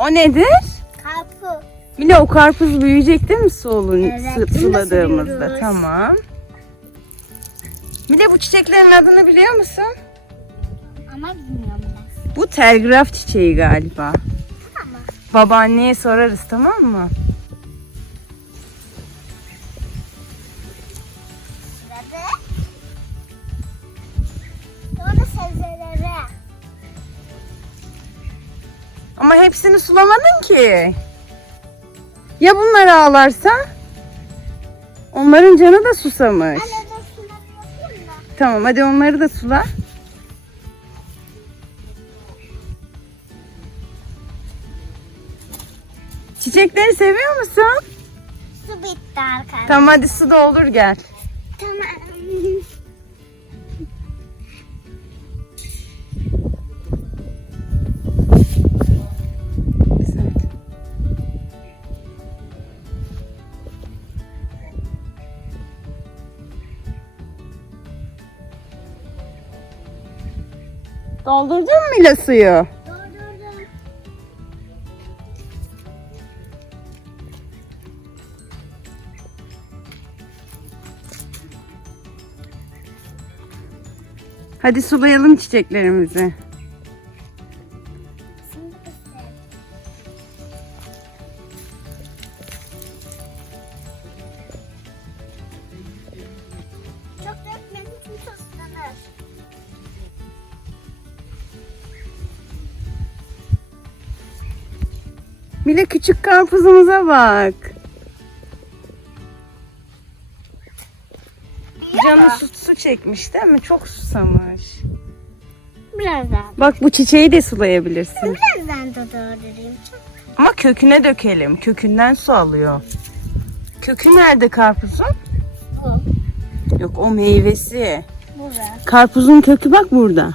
O nedir? Karpuz. Mila o karpuz büyüyecek değil mi su olun Evet, suladığımızda? Tamam. Mila bu çiçeklerin adını biliyor musun? Ama bilmiyorum ben. Bu telgraf çiçeği galiba. Tamam. Babaanneye sorarız tamam mı? Ama hepsini sulamadın ki. Ya bunlar ağlarsa? Onların canı da susamış. Tamam hadi onları da sula. Çiçekleri seviyor musun? Su bitti arkadaşlar. Tamam hadi su doldur gel. Doldurdun mu Mila suyu? Doldurdum. Hadi sulayalım çiçeklerimizi. Mila küçük karpuzumuza bak. Canı su, su çekmiş değil mi? Çok susamış. Birazdan. Bak bu çiçeği de sulayabilirsin. Birazdan da. Çok Ama köküne dökelim. Kökünden su alıyor. Kökü nerede karpuzun? bu. Yok o meyvesi. Burada. Karpuzun kökü bak burada.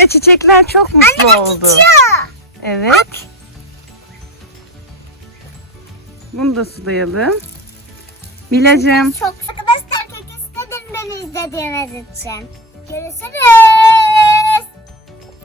Mila çiçekler çok mutlu oldu. Evet. Bunu da sulayalım. Milacığım Çok arkadaşlar çok istedim beni izlediğiniz için. Görüşürüz.